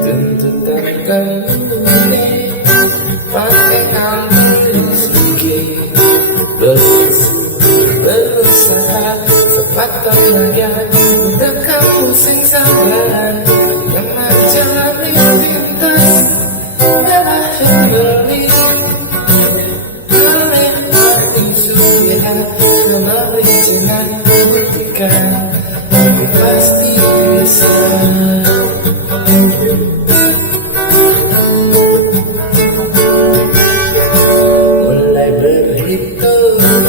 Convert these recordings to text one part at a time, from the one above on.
Tentukan ini pakai ambil sedikit, berusaha sepatah lagi udah kamu sing sabar lemah jalani lintas merah beli kalian sudah kembali jangan buktikan tapi pasti bisa. Mulai berhitung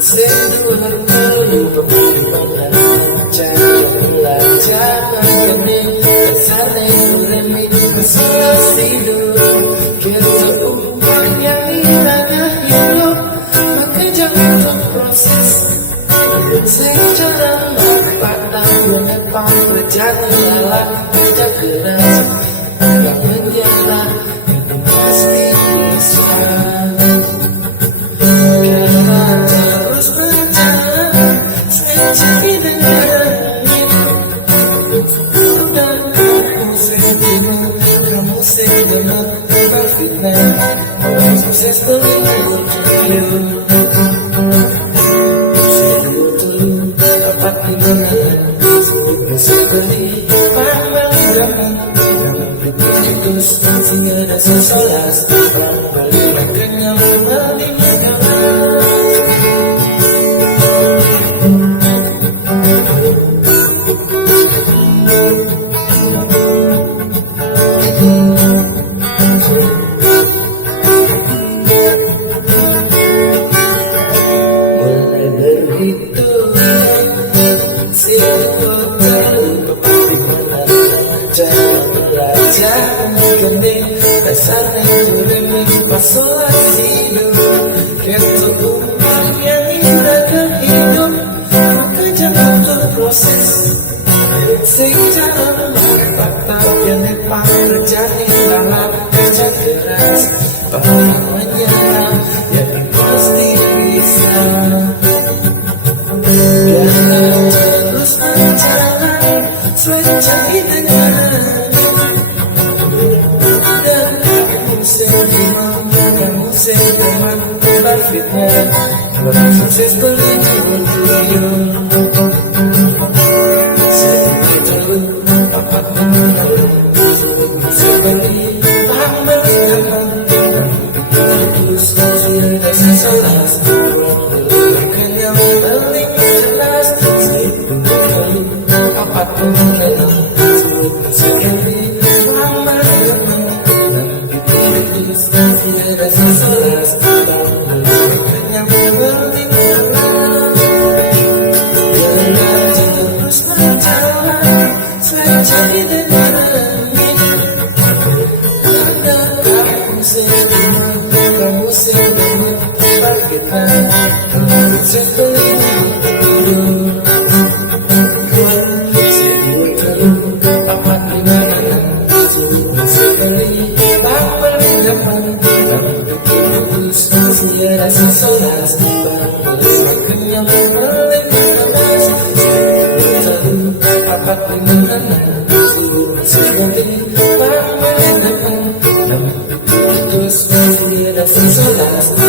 sedua kali bagaimana cara belajar mengenai dasar ekonomi masalah tidur kita umpan yang irana hidup maka jangan proses secara patah menepang berjalan lelah kerja keras gak menyerah dan pasti bisa. Sukses berlimpah dapat dimana seperti pembeli zaman terus singa dan sesolas pembeli makanya membeli dasarnya berdemi pasolasi hidup kita umpan yang indah hidup maka jangan berproses secara fakta yang nepang terjadi dalam kerja keras bahkan menyerah yang pasti bisa. Biarlah terus berjalan sesuai dengan kamu seteman berfitnah sukses berlimpah selalu dapat mengenal seperti amal aman terus sudah sesolas bukan yang paling jelas selalu dapat mengenal seperti amal aman tidak sesolas yang berlimpah jangan terus berjalan saja di dengannya ada kamu sedang berfitnah seperti tiada sesolas bahkan yang berlimpah dapat mengenal seperti pamer terus tiada sesolas